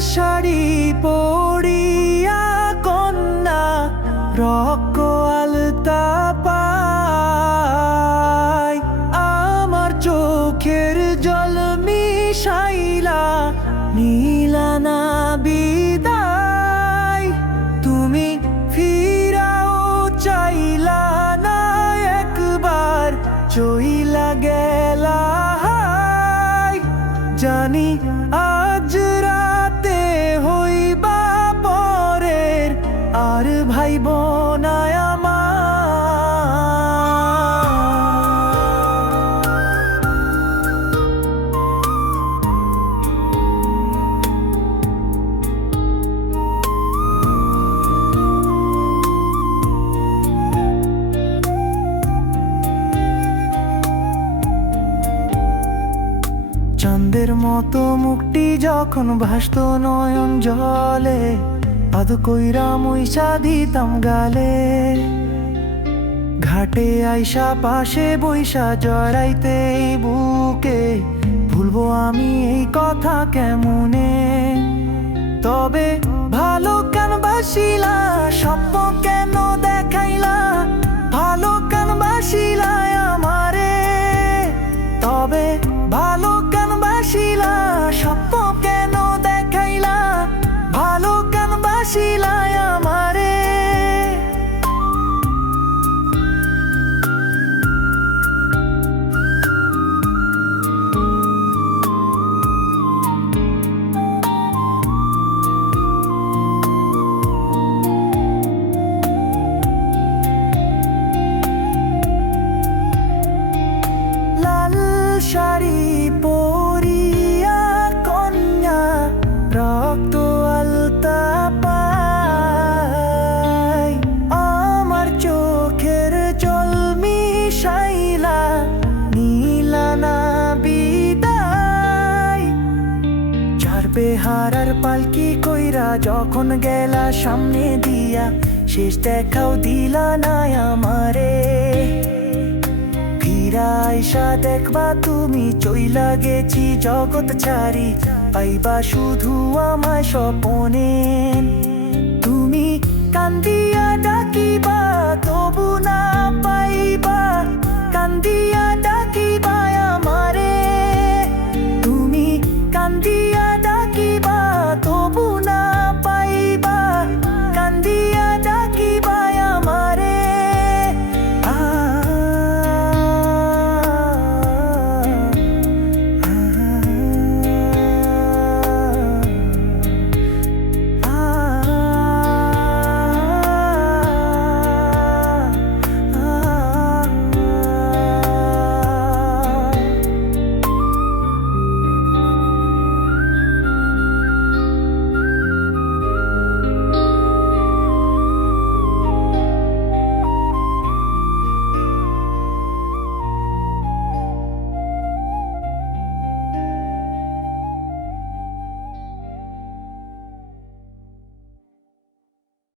শাড়ি পড়িয়া কন্যা রক আলতা পায়। আমার চোখের জল মিশাইলা, নীলানা বিদায়। তুমি ফিরাও চাইলা না একবার, চইলা গেলা জানি চাঁদের মতো মুক্তি যখন ভাসত নয়ন জলে আদ কইরা মইসা দিতাম গালে। ঘাটে আইসা পাশে বইসা জড়াইতে বুকে, ভুলবো আমি এই কথা কেমনে? তবে ভালো কেন বাসিলা তোমার হারার পালকি কইরা যখন গেলা সামনে দিয়া, শেষ দেখাও দিলা নাই আমারে। ফিরা দেখবা তুমি, চইলা গেছি জগৎ ছাড়ি, পাইবা শুধু আমায় স্বপনে। তুমি কান্দি